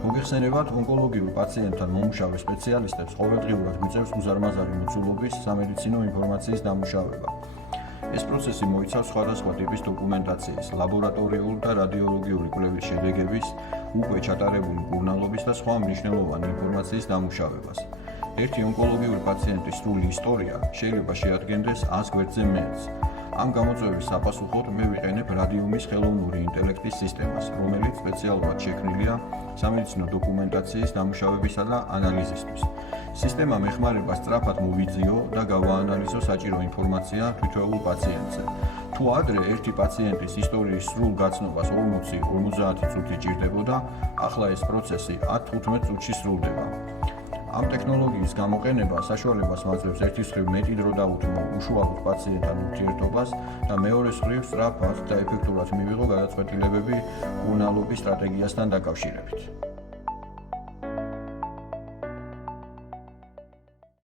მოგეხსენებათ, ონკოლოგიურ პაციენტთან მომუშავე სპეციალისტებს ყოველდღიურად გვიწევს უზარმაზარი მოცულობის სამედიცინო ინფორმაციის დამუშავება. ეს პროცესი მოიცავს სხვადასხვა ტიპის დოკუმენტაციის, ლაბორატორიული და რადიოლოგიური კვლევის შედეგების, უკვე ჩატარებული მკურნალობის და სხვა მნიშვნელოვანი ინფორმაციის დამუშავებას. ერთი ონკოლოგიური პაციენტის სრული ისტორია შეიძლება შეადგენდეს 100 გვერდზე მეტს. ამ გამოწვევის საპასუხოდ მე ვიყენებ რადიუმის ხელოვნური ინტელექტის სისტემას, რომელიც სპეციალურად შექმნილია სამედიცინო დოკუმენტაციის დამუშავებისა და ანალიზისთვის. სისტემამ ეხმარება სწრაფად მოვიძიო და გავაანალიზო საჭირო ინფორმაცია თითოეულ პაციენტზე. თუ ადრე ერთი პაციენტის ისტორიის სრულ გაცნობას 40-50 წუთი ჭირდებოდა, ახლა ეს პროცესი 10-15 წუთში სრულდება. ამ ტექნოლოგიის გამოყენება საშუალებას მაძლევს ერთის მხრივ მეტი დრო დაუთმო უშუალოდ პაციენტთან ურთიერთობას და მეორეს მხრივ სწრაფად და ეფექტურად მივიღო გადაწყვეტილებები მკურნალობის სტრატეგიასთან დაკავშირებით.